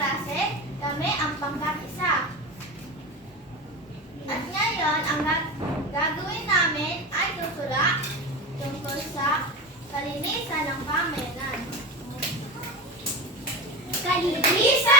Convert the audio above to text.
klase, kami ang pangkag-isa. At ngayon, ang gagawin namin ay tutula tungkol sa kalinisan ng pamayanan. Kalinisan